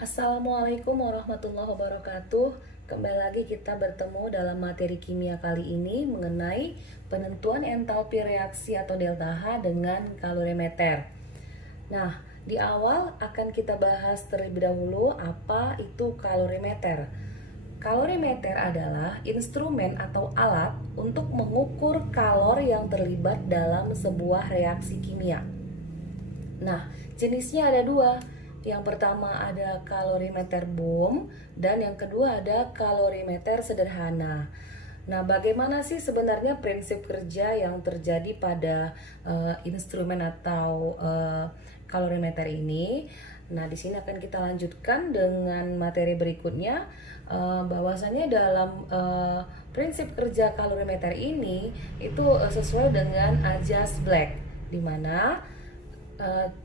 Assalamualaikum warahmatullahi wabarakatuh. Kembali lagi kita bertemu dalam materi kimia kali ini mengenai penentuan entalpi reaksi atau delta H dengan kalorimeter. Nah, di awal akan kita bahas terlebih dahulu apa itu kalorimeter. Kalorimeter adalah instrumen atau alat untuk mengukur kalor yang terlibat dalam sebuah reaksi kimia. Nah, jenisnya ada dua. Yang pertama ada kalorimeter boom dan yang kedua ada kalorimeter sederhana. Nah, bagaimana sih sebenarnya prinsip kerja yang terjadi pada instrumen atau kalorimeter ini? Nah, di sini akan kita lanjutkan dengan materi berikutnya, bahwasannya dalam prinsip kerja kalorimeter ini itu sesuai dengan ajas Black, di mana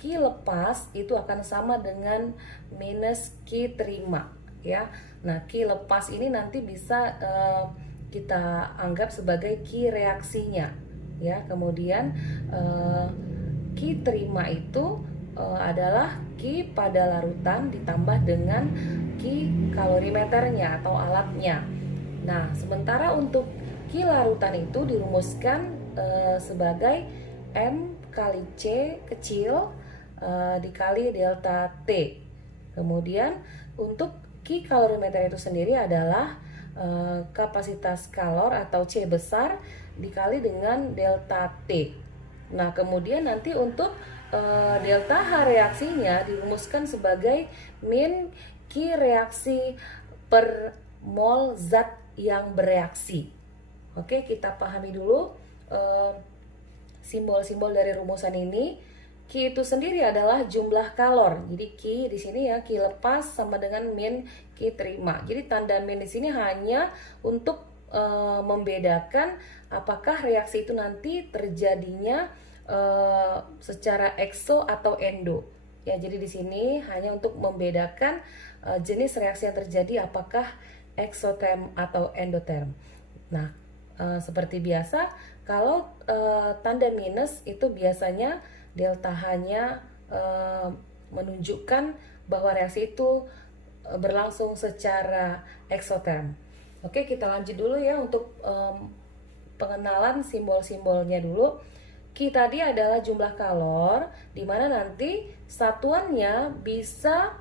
Q lepas itu akan sama dengan minus Q terima, ya. Nah, Q lepas ini nanti bisa kita anggap sebagai Q reaksinya, ya. Kemudian Q terima itu adalah Q pada larutan ditambah dengan Q kalorimeternya atau alatnya. Nah, sementara untuk Q larutan itu dirumuskan sebagai M kali C kecil dikali delta T. Kemudian untuk Q kalorimeter itu sendiri adalah kapasitas kalor atau C besar dikali dengan delta T. Nah, kemudian nanti untuk delta H reaksinya dirumuskan sebagai min Q reaksi per mol zat yang bereaksi. Oke, kita pahami dulu simbol-simbol dari rumusan ini. Q itu sendiri adalah jumlah kalor. Jadi Q di sini ya, Q lepas sama dengan min Q terima. Jadi tanda min di sini hanya untuk membedakan apakah reaksi itu nanti terjadinya secara ekso atau endo. Ya, jadi di sini hanya untuk membedakan jenis reaksi yang terjadi apakah eksoterm atau endoterm. Nah, seperti biasa, kalau tanda minus itu biasanya delta H-nya menunjukkan bahwa reaksi itu berlangsung secara eksoterm. Oke, kita lanjut dulu ya untuk pengenalan simbol-simbolnya dulu. Q tadi adalah jumlah kalor, di mana nanti satuannya bisa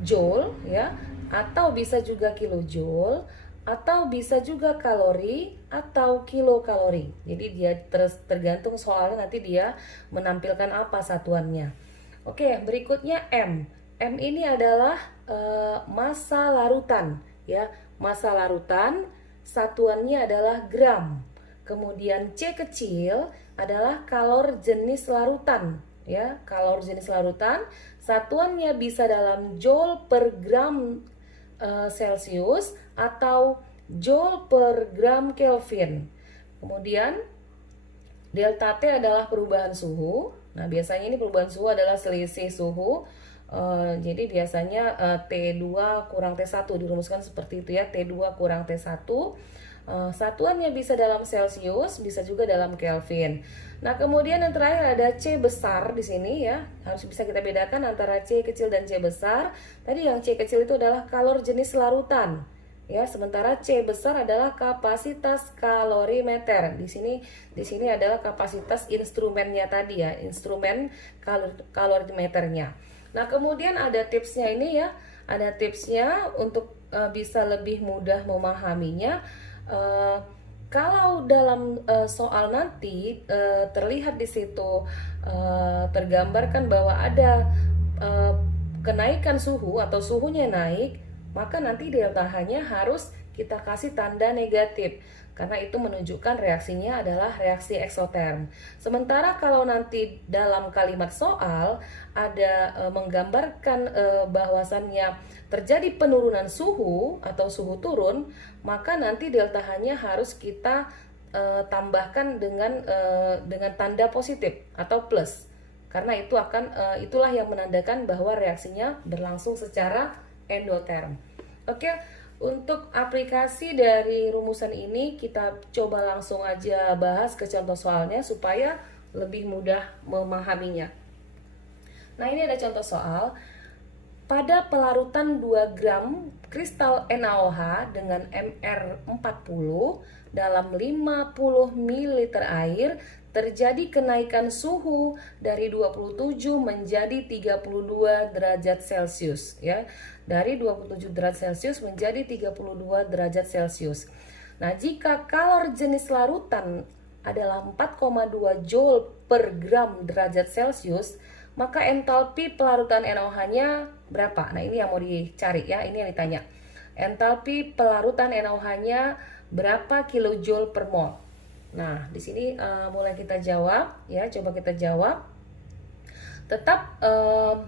joule ya, atau bisa juga kilojoule, atau bisa juga kalori atau kilokalori. Jadi dia tergantung soalnya nanti dia menampilkan apa satuannya. Oke, berikutnya M. M ini adalah massa larutan ya. Massa larutan satuannya adalah gram. Kemudian C kecil adalah kalor jenis larutan ya. Kalor jenis larutan satuannya bisa dalam joule per gram Celcius atau joule per gram Kelvin. Kemudian delta T adalah perubahan suhu. Nah, biasanya ini perubahan suhu adalah selisih suhu. Jadi biasanya T2 kurang T1 dirumuskan seperti itu ya, T2 kurang T1. Satuannya bisa dalam Celcius, bisa juga dalam Kelvin. Nah, kemudian yang terakhir ada C besar di sini ya. Harus bisa kita bedakan antara C kecil dan C besar. Tadi yang C kecil itu adalah kalor jenis larutan. Ya, sementara C besar adalah kapasitas kalorimeter. Di sini adalah kapasitas instrumennya tadi ya, instrumen kalorimeternya. Nah, kemudian ada tipsnya ini ya. Ada tipsnya untuk bisa lebih mudah memahaminya. Kalau dalam soal nanti terlihat di situ tergambarkan bahwa ada kenaikan suhu atau suhunya naik, maka nanti delta H-nya harus kita kasih tanda negatif karena itu menunjukkan reaksinya adalah reaksi eksoterm. Sementara kalau nanti dalam kalimat soal ada menggambarkan bahwasannya terjadi penurunan suhu atau suhu turun, maka nanti delta H-nya harus kita tambahkan dengan tanda positif atau plus. Karena itu itulah yang menandakan bahwa reaksinya berlangsung secara endoterm. Oke, untuk aplikasi dari rumusan ini kita coba langsung aja bahas ke contoh soalnya supaya lebih mudah memahaminya. Nah, ini ada contoh soal. pada pelarutan 2 gram kristal NaOH dengan MR40 dalam 50 ml air, terjadi kenaikan suhu dari 27 menjadi 32 derajat Celcius ya. Dari 27 derajat Celcius menjadi 32 derajat Celcius. Nah, jika kalor jenis larutan adalah 4,2 Joule per gram derajat Celcius, maka entalpi pelarutan NaOH-nya berapa? Nah, ini yang mau dicari ya, ini yang ditanya. Entalpi pelarutan NaOH-nya berapa kilojoule per mol? Nah, di sini mulai kita jawab ya, coba kita jawab. Tetap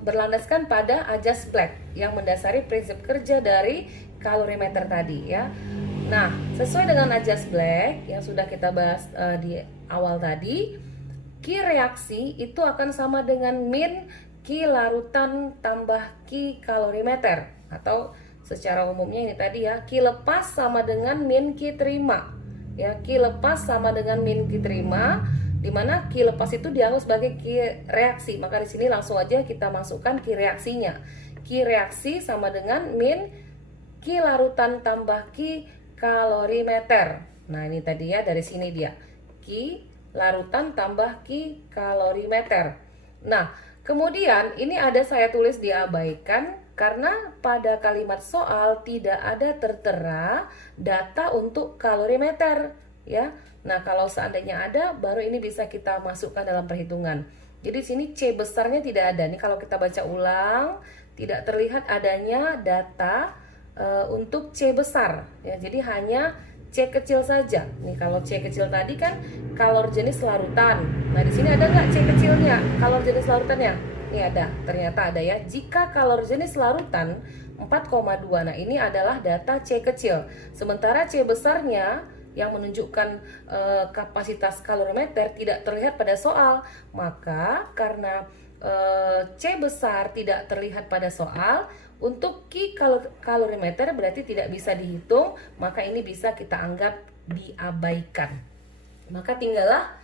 berlandaskan pada ajas Black yang mendasari prinsip kerja dari kalorimeter tadi ya. Nah, sesuai dengan ajas Black yang sudah kita bahas di awal tadi, Q reaksi itu akan sama dengan min Q larutan tambah Q kalorimeter, atau secara umumnya ini tadi ya, Q lepas sama dengan min Q terima. Ya, Q lepas sama dengan min Q terima, di mana Q lepas itu dianggap sebagai Q reaksi. Maka di sini langsung aja kita masukkan Q reaksinya. Q reaksi sama dengan min Q larutan tambah Q kalorimeter. Nah, ini tadi ya, dari sini dia. Q larutan tambah Q kalorimeter. Nah, kemudian ini ada saya tulis diabaikan karena pada kalimat soal tidak ada tertera data untuk kalorimeter ya. Nah, kalau seandainya ada, baru ini bisa kita masukkan dalam perhitungan. Jadi sini C besarnya tidak ada. Nih kalau kita baca ulang, tidak terlihat adanya data untuk C besar ya. Jadi hanya C kecil saja. Nih kalau C kecil tadi kan kalor jenis larutan. Nah, di sini ada nggak C kecilnya? Kalor jenis larutannya? Ini ada, ternyata ada ya. Jika kalor jenis larutan 4,2. Nah, ini adalah data C kecil. Sementara C besarnya yang menunjukkan kapasitas kalorimeter tidak terlihat pada soal. Maka karena C besar tidak terlihat pada soal, untuk Q kalorimeter berarti tidak bisa dihitung, maka ini bisa kita anggap diabaikan. Maka tinggallah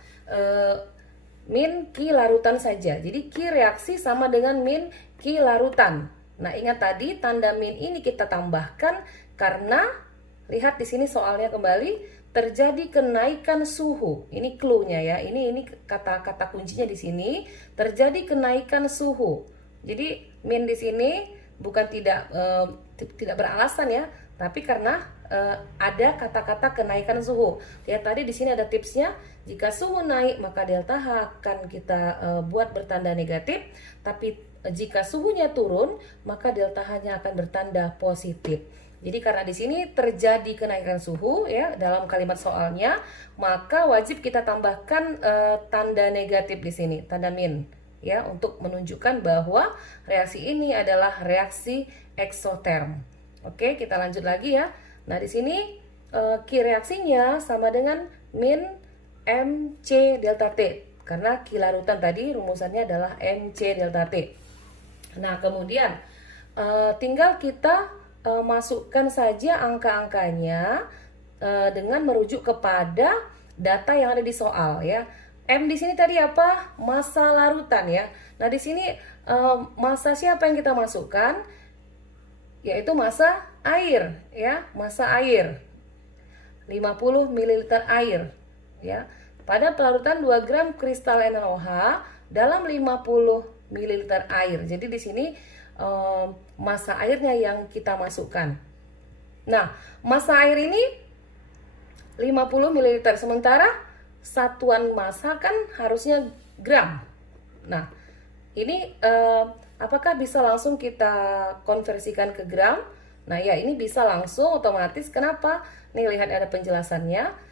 min Q larutan saja. Jadi Q reaksi sama dengan min Q larutan. Nah, ingat tadi tanda min ini kita tambahkan karena lihat di sini soalnya kembali, terjadi kenaikan suhu. Ini clue-nya ya. Ini kata-kata kuncinya di sini, terjadi kenaikan suhu. Jadi min di sini bukan tidak beralasan ya, tapi karena ada kata-kata kenaikan suhu. Lihat tadi di sini ada tipsnya. Jika suhu naik maka delta H akan kita buat bertanda negatif, tapi jika suhunya turun maka delta H-nya akan bertanda positif. Jadi karena di sini terjadi kenaikan suhu ya dalam kalimat soalnya, maka wajib kita tambahkan tanda negatif di sini, tanda min ya, untuk menunjukkan bahwa reaksi ini adalah reaksi eksoterm. Oke, kita lanjut lagi ya. Nah, di sini Q reaksinya sama dengan min MC delta T, karena Q larutan tadi rumusannya adalah MC delta T. Nah, kemudian tinggal kita masukkan saja angka-angkanya dengan merujuk kepada data yang ada di soal ya. M di sini tadi apa? Massa larutan ya. Nah, di sini massa siapa yang kita masukkan? Yaitu massa air ya, massa air. 50 ml air ya. Pada pelarutan 2 gram kristal NaOH dalam 50 ml air. Jadi di sini massa airnya yang kita masukkan. Nah, massa air ini 50 ml, sementara satuan massa kan harusnya gram. Nah, ini apakah bisa langsung kita konversikan ke gram? Nah, ya ini bisa langsung otomatis. Kenapa? Nih lihat ada penjelasannya.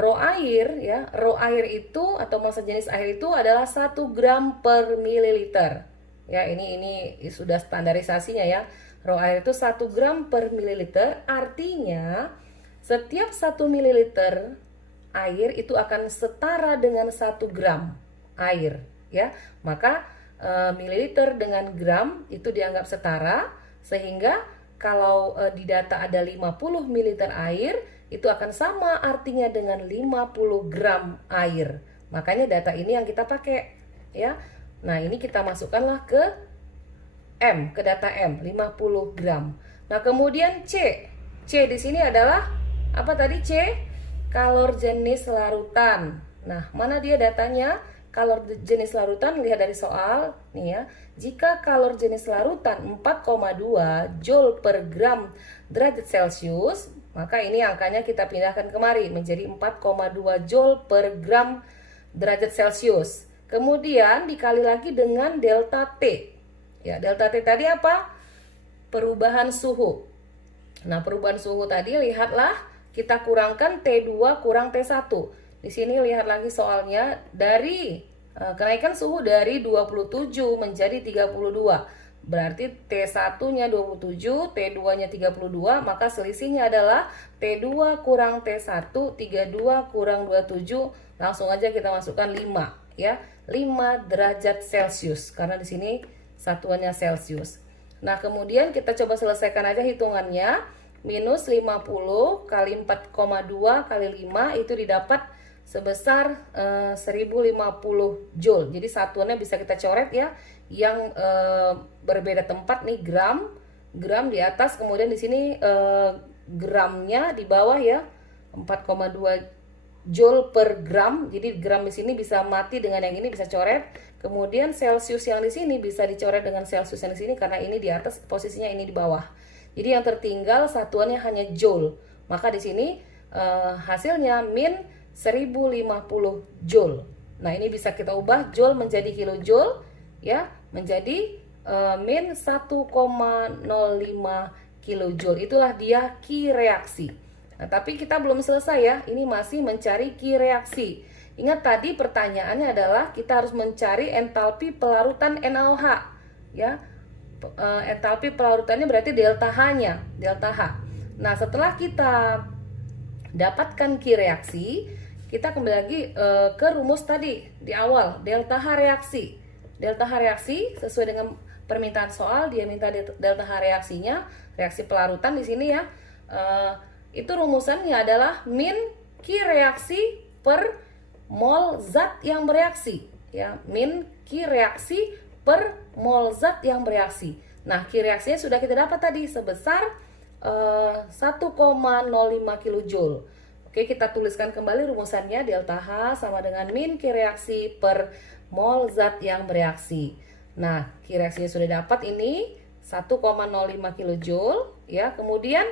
Rho air ya, rho air itu atau massa jenis air itu adalah 1 gram per mililiter. Ya, ini sudah standarisasinya ya. Rho air itu 1 gram per mililiter, artinya setiap 1 mililiter air itu akan setara dengan 1 gram air ya. Maka mililiter dengan gram itu dianggap setara, sehingga kalau di data ada 50 ml air, itu akan sama artinya dengan 50 gram air. Makanya data ini yang kita pakai ya. Nah, ini kita masukkanlah ke M, ke data M, 50 gram. Nah, kemudian C. C di sini adalah apa tadi C? Kalor jenis larutan. Nah, mana dia datanya? Kalor jenis larutan, lihat dari soal nih ya. Jika kalor jenis larutan 4,2 Joule per gram derajat Celcius, maka ini angkanya kita pindahkan kemari menjadi 4,2 Joule per gram derajat Celcius. Kemudian dikali lagi dengan delta T. Ya, delta T tadi apa? Perubahan suhu. Nah, perubahan suhu tadi lihatlah kita kurangkan T2 kurang T1. Di sini lihat lagi soalnya dari kenaikan suhu dari 27 menjadi 32. Berarti T1-nya 27, T2-nya 32, maka selisihnya adalah T2 kurang T1, 32 kurang 27. Langsung aja kita masukkan 5 ya. 5 derajat Celcius karena di sini satuannya Celcius. Nah, kemudian kita coba selesaikan aja hitungannya. Minus 50 kali 4,2 kali 5 itu didapat sebesar 1050 Joule. Jadi satuannya bisa kita coret ya, yang berbeda tempat nih, gram di atas, kemudian di sini gramnya di bawah ya, 4,2 Joule per gram. Jadi gram di sini bisa mati dengan yang ini, bisa coret. Kemudian Celcius yang di sini bisa dicoret dengan Celcius yang di sini karena ini di atas, posisinya ini di bawah. Jadi yang tertinggal satuannya hanya Joule. Maka di sini hasilnya min 1050 Joule. Nah, ini bisa kita ubah Joule menjadi kilojoule ya, menjadi min 1,05 kilojoule. Itulah dia Ki reaksi. Nah, tapi kita belum selesai ya. Ini masih mencari Ki reaksi. Ingat tadi pertanyaannya adalah kita harus mencari entalpi pelarutan NaOH ya. Entalpi pelarutannya berarti delta H-nya, delta H. Nah, setelah kita dapatkan Ki reaksi, kita kembali lagi ke rumus tadi di awal, delta H reaksi. Delta H reaksi sesuai dengan permintaan soal, dia minta delta H reaksinya, reaksi pelarutan di sini ya. Itu rumusannya adalah min Ki reaksi per mol zat yang bereaksi ya, min Ki reaksi per mol zat yang bereaksi. Nah, Ki reaksinya sudah kita dapat tadi sebesar 1,05 kilojoule. Oke, kita tuliskan kembali rumusannya, delta H sama dengan min Ki reaksi per mol zat yang bereaksi. Nah, Ki reaksinya sudah dapat ini 1,05 kilojoule ya. Kemudian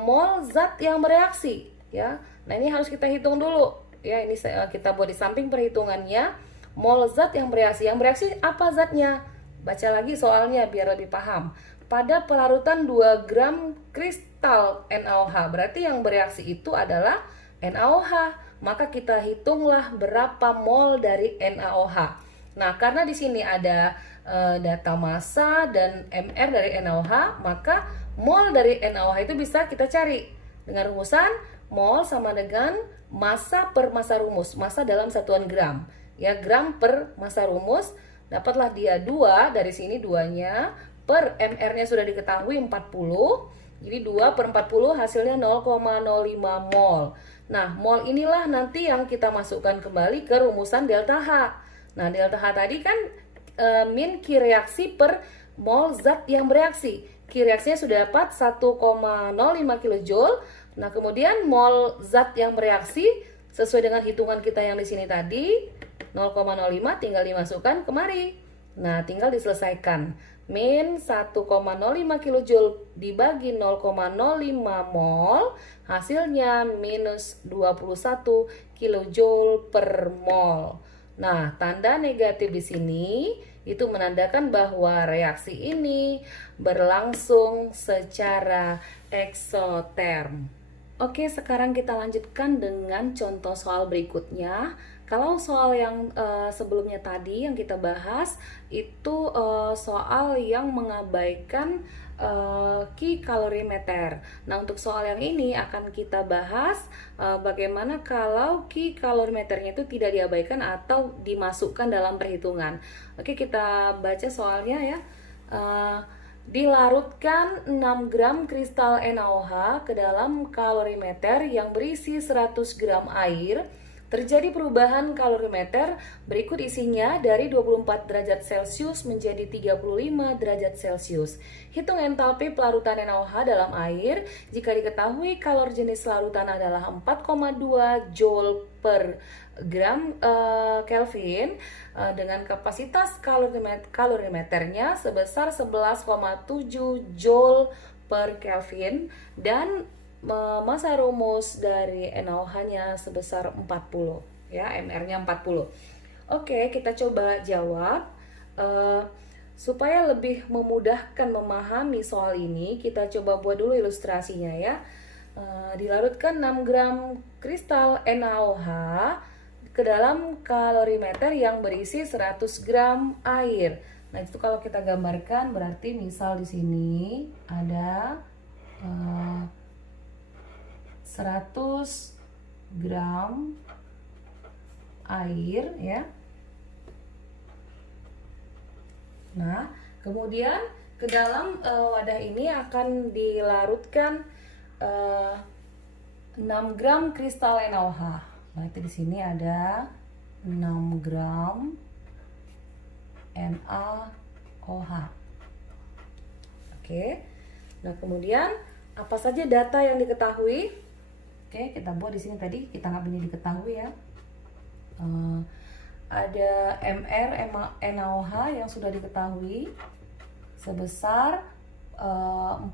mol zat yang bereaksi ya. Nah, ini harus kita hitung dulu. Ya, ini kita buat di samping perhitungannya. Mol zat yang bereaksi. Yang bereaksi apa zatnya? Baca lagi soalnya biar lebih paham. Pada pelarutan 2 gram kristal NaOH, berarti yang bereaksi itu adalah NaOH. Maka kita hitunglah berapa mol dari NaOH. Nah, karena di sini ada data massa dan MR dari NaOH, maka mol dari NaOH itu bisa kita cari dengan rumusan mol sama dengan massa per massa rumus, massa dalam satuan gram ya, gram per massa rumus. Dapatlah dia 2, dari sini 2-nya per MR-nya sudah diketahui 40, jadi 2 per 40 hasilnya 0,05 mol. Nah, mol inilah nanti yang kita masukkan kembali ke rumusan delta H. Nah, delta H tadi kan min Ki reaksi per mol zat yang bereaksi. Ki reaksinya sudah dapat 1,05 kilojoule. Nah, kemudian mol zat yang bereaksi sesuai dengan hitungan kita yang di sini tadi 0,05 tinggal dimasukkan kemari. Nah, tinggal diselesaikan. Min 1,05 kilojoule dibagi 0,05 mol, hasilnya minus 21 kilojoule per mol. Nah, tanda negatif di sini itu menandakan bahwa reaksi ini berlangsung secara eksoterm. Oke, sekarang kita lanjutkan dengan contoh soal berikutnya. Kalau soal yang sebelumnya tadi yang kita bahas itu soal yang mengabaikan Ki kalorimeter. Nah, untuk soal yang ini akan kita bahas bagaimana kalau Ki kalorimeternya itu tidak diabaikan atau dimasukkan dalam perhitungan. Oke, kita baca soalnya ya. Dilarutkan 6 gram kristal NaOH ke dalam kalorimeter yang berisi 100 gram air Terjadi perubahan kalorimeter berikut isinya dari 24 derajat Celcius menjadi 35 derajat Celcius. Hitung entalpi pelarutan NaOH dalam air jika diketahui kalor jenis larutan adalah 4,2 Joule per gram Kelvin dengan kapasitas kalorimeternya sebesar 11,7 Joule per Kelvin dan masa rumus dari NaOH-nya sebesar 40 ya, MR-nya 40. Oke, kita coba jawab. Supaya lebih memudahkan memahami soal ini, kita coba buat dulu ilustrasinya ya. Dilarutkan 6 gram kristal NaOH ke dalam kalorimeter yang berisi 100 gram air. Nah, itu kalau kita gambarkan berarti misal di sini ada 100 gram air ya. Nah, kemudian ke dalam wadah ini akan dilarutkan 6 gram kristal NaOH. Berarti di sini ada 6 gram NaOH. Oke. Nah, kemudian apa saja data yang diketahui? Oke, kita buat di sini tadi kita nggak ini diketahui ya. Ada MR NaOH yang sudah diketahui sebesar 40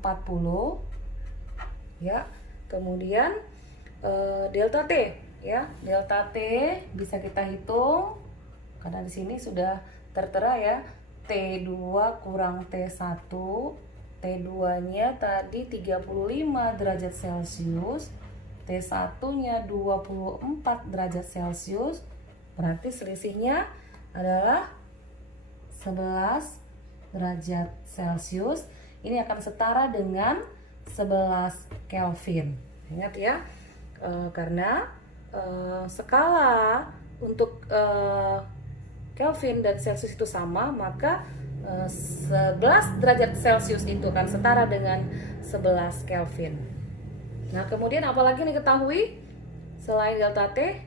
ya. Kemudian delta T ya. Delta T bisa kita hitung karena di sini sudah tertera ya. T2 kurang T1. T2-nya tadi 35 derajat Celcius. T1-nya 24 derajat Celcius. Berarti selisihnya adalah 11 derajat Celcius. Ini akan setara dengan 11 Kelvin. Ingat ya, karena skala untuk Kelvin dan Celcius itu sama, maka 11 derajat Celcius itu akan setara dengan 11 Kelvin. Nah, kemudian apalagi yang diketahui selain delta T,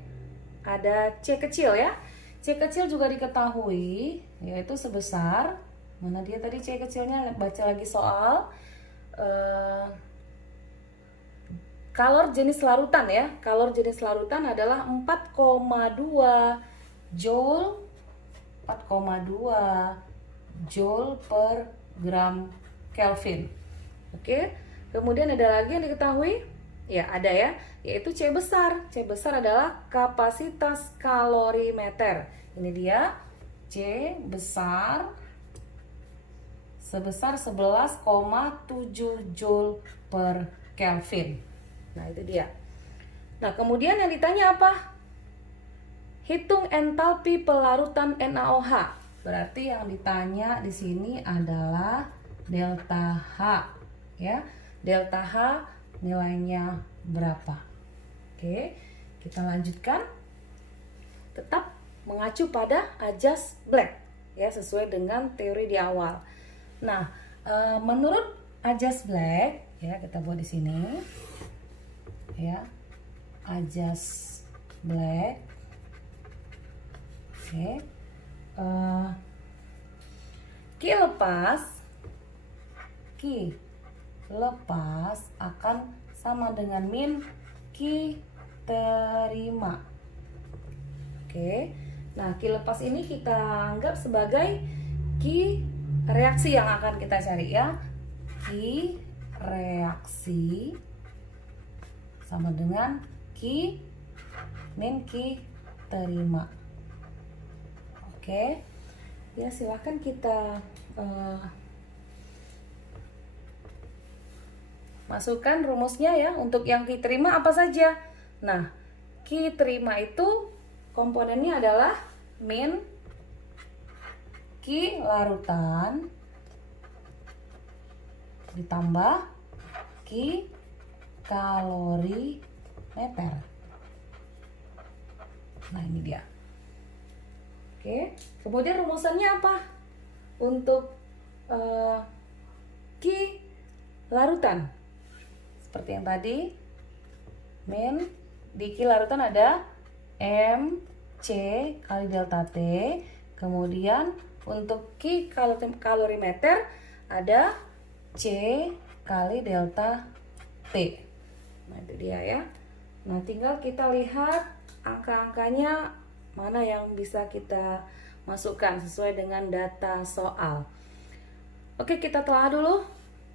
ada C kecil ya. C kecil juga diketahui, yaitu sebesar, mana dia tadi C kecilnya, baca lagi soal. Kalor jenis larutan ya. Kalor jenis larutan adalah 4,2 Joule per gram Kelvin. Oke. Kemudian ada lagi yang diketahui? Ya, ada ya, yaitu C besar. C besar adalah kapasitas kalorimeter. Ini dia, C besar sebesar 11,7 Joule per Kelvin. Nah, itu dia. Nah, kemudian yang ditanya apa? Hitung entalpi pelarutan NaOH. Berarti yang ditanya di sini adalah delta H ya. Delta H nilainya berapa? Oke, kita lanjutkan. Tetap mengacu pada ajas Black ya, sesuai dengan teori di awal. Nah, menurut ajas Black ya, kita buat di sini ya, ajas Black. Oke, Q lepas akan sama dengan min Q terima. Oke, nah Q lepas ini kita anggap sebagai Q reaksi yang akan kita cari ya. Q reaksi sama dengan Q min Q terima. Oke, ya silahkan kita masukkan rumusnya ya. Untuk yang Q terima apa saja? Nah, Q terima itu komponennya adalah min Q larutan ditambah Q kalorimeter. Nah, ini dia. Oke, kemudian rumusannya apa? Untuk Q larutan seperti yang tadi, min di Q larutan ada M C kali delta T. Kemudian untuk kalorimeter ada C kali delta T. Nah itu dia ya. Nah tinggal kita lihat angka-angkanya mana yang bisa kita masukkan sesuai dengan data soal. Oke, kita telah dulu.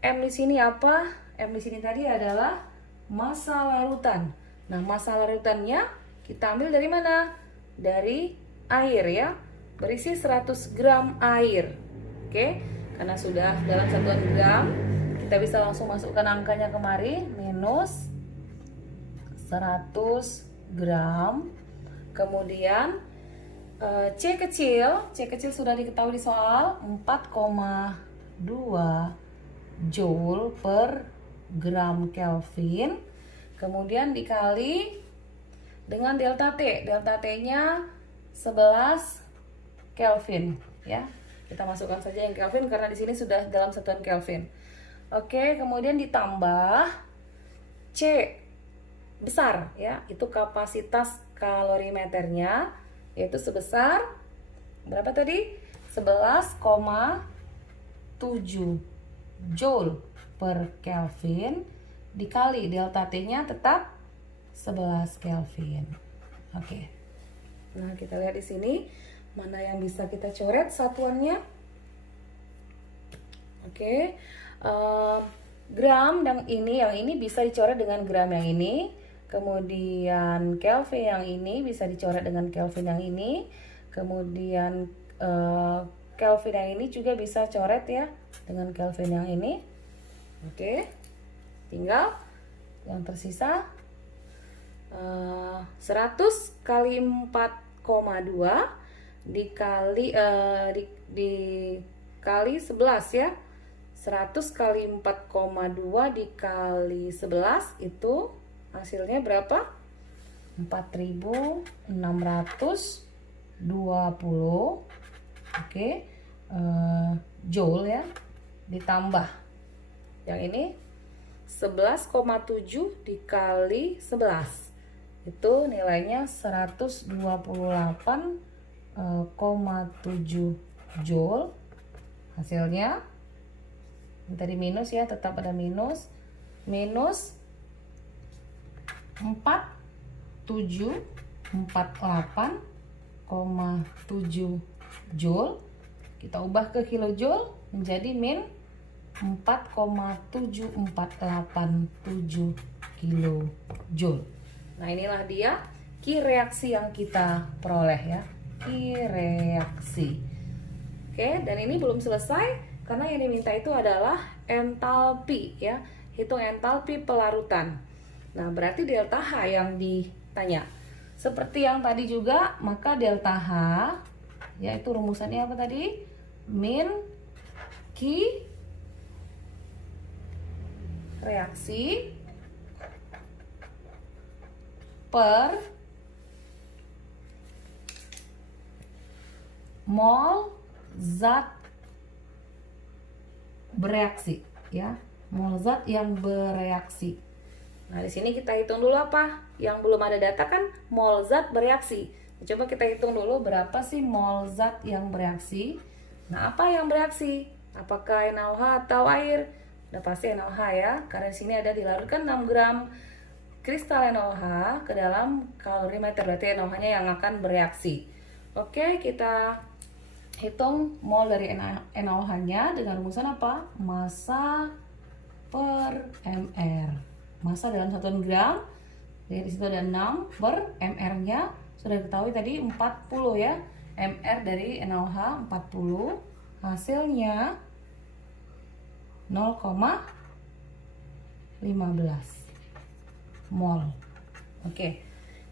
M di sini apa? M di sini tadi adalah massa larutan. Nah, massa larutannya kita ambil dari mana? Dari air ya. Berisi 100 gram air. Oke, karena sudah dalam satuan gram, kita bisa langsung masukkan angkanya kemari. Minus 100 gram. Kemudian C kecil sudah diketahui di soal 4,2 joule per gram Kelvin. Kemudian dikali dengan delta T. Delta T-nya 11 Kelvin ya. Kita masukkan saja yang Kelvin karena di sini sudah dalam satuan Kelvin. Oke, kemudian ditambah C besar ya, itu kapasitas kalorimeternya yaitu sebesar berapa tadi? 11,7 joule per Kelvin dikali delta T-nya tetap 11 Kelvin. Oke. Nah, kita lihat di sini mana yang bisa kita coret satuannya. Oke. Gram yang ini bisa dicoret dengan gram yang ini. Kemudian Kelvin yang ini bisa dicoret dengan Kelvin yang ini. Kemudian Kelvin yang ini juga bisa coret ya dengan Kelvin yang ini. Oke, tinggal yang tersisa 100 kali 4,2 dikali dikali 11 ya. 100 kali 4,2 dikali 11 itu hasilnya berapa? 4.620. Oke, joule ya. Ditambah yang ini 11,7 dikali 11 itu nilainya 128,7 joule. Hasilnya tadi minus ya, tetap ada minus 4748,7 joule. Kita ubah ke kilojoule menjadi min 4,7487 kilojoule. Nah, inilah dia Ki reaksi yang kita peroleh ya. Ki reaksi. Oke, dan ini belum selesai karena yang diminta itu adalah entalpi ya. Hitung entalpi pelarutan. Nah, berarti delta H yang ditanya. Seperti yang tadi juga, maka delta H yaitu rumusannya apa tadi? Min Ki reaksi per mol zat bereaksi ya, mol zat yang bereaksi. Nah, di sini kita hitung dulu apa? Yang belum ada data kan mol zat bereaksi. Coba kita hitung dulu berapa sih mol zat yang bereaksi. Nah, apa yang bereaksi? Apakah NaOH atau air? Udah pasti NaOH ya, karena di sini ada dilarutkan 6 gram kristal NaOH ke dalam kalorimeter, berarti NaOH-nya yang akan bereaksi. Oke, kita hitung mol dari NaOH-nya dengan rumusan apa? Massa per mR. Massa dalam satuan gram. Jadi di situ ada 6 per mR-nya sudah diketahui tadi 40 ya. mR dari NaOH 40. Hasilnya 0,15 mol. Oke.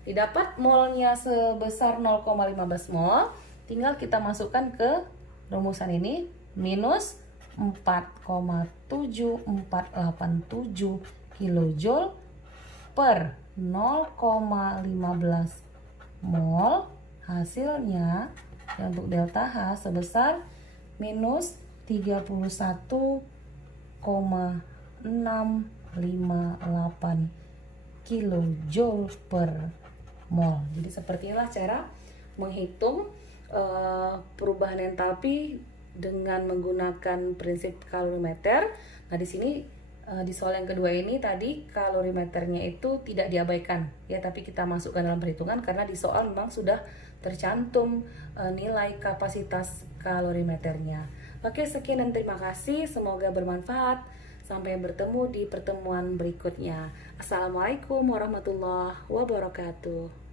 Didapat molnya sebesar 0,15 mol, tinggal kita masukkan ke rumusan ini minus 4,7487 kilojoule per 0,15 mol. Hasilnya untuk delta H sebesar minus 31,658 kilojoule per mol. Jadi seperti inilah cara menghitung perubahan entalpi dengan menggunakan prinsip kalorimeter. Nah, di sini di soal yang kedua ini tadi kalorimeternya itu tidak diabaikan ya, tapi kita masukkan dalam perhitungan karena di soal memang sudah tercantum nilai kapasitas kalorimeternya. Oke, sekian dan terima kasih, semoga bermanfaat. Sampai bertemu di pertemuan berikutnya. Assalamualaikum warahmatullahi wabarakatuh.